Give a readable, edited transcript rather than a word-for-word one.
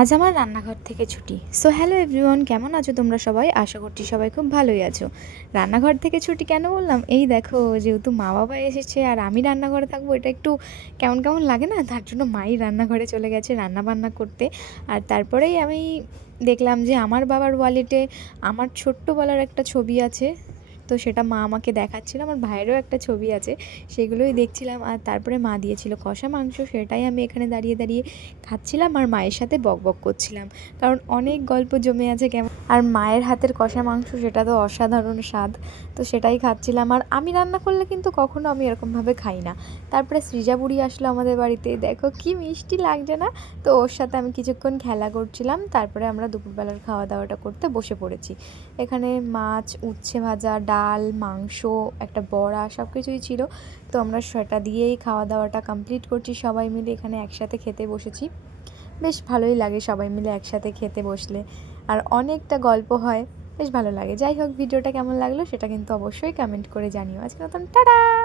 আজ আমার রান্নাঘর থেকে ছুটি। সো হ্যালো এভরিওয়ান, কেমন আছো তোমরা সবাই? আশা করছি সবাই খুব ভালোই আছো। রান্নাঘর থেকে ছুটি কেন বললাম? এই দেখো, যেহেতু মা বাবা এসেছে আর আমি রান্নাঘরে থাকবো, এটা একটু কেমন কেমন লাগে না? তার জন্য মাই রান্নাঘরে চলে গেছে রান্না বান্না করতে। আর তারপরেই আমি দেখলাম যে আমার বাবার ওয়ালেটে আমার ছোট্টবেলার একটা ছবি আছে। তো সেটা মা আমাকে দেখাচ্ছিল, আমার ভাইয়েরও একটা ছবি আছে, সেগুলোই দেখছিলাম। আর তারপরে মা দিয়েছিল কষা মাংস, সেটাই আমি এখানে দাঁড়িয়ে দাঁড়িয়ে খাচ্ছিলাম আর মায়ের সাথে বকবক করছিলাম, কারণ অনেক গল্প জমে আছে কেমন। আর মায়ের হাতের কষা মাংস সেটা তো অসাধারণ স্বাদ, তো সেটাই খাচ্ছিলাম। আর আমি রান্না করলে কিন্তু কখনো আমি এরকমভাবে খাই না। তারপরে সৃজা বুড়ি আসলো আমাদের বাড়িতে, দেখো কি মিষ্টি লাগছে না? তো ওর সাথে আমি কিছুক্ষণ খেলা করছিলাম, তারপরে আমরা দুপুরবেলার খাওয়া দাওয়াটা করতে বসে পড়েছি। এখানে মাছ, উচ্ছে ভাজা, ডাল, মাংস, একটা বড়া, সব কিছুই ছিল। তো আমরা সেটা দিয়েই খাওয়া দাওয়াটা কমপ্লিট করছি সবাই মিলে, এখানে একসাথে খেতে বসেছি। বেশ ভালোই লাগে সবাই মিলে একসাথে খেতে বসলে, আর অনেকটা গল্প হয়, বেশ ভালো লাগে। যাই হোক, ভিডিওটা কেমন লাগলো সেটা কিন্তু অবশ্যই কমেন্ট করে জানিও। আজকে মতন টাটা।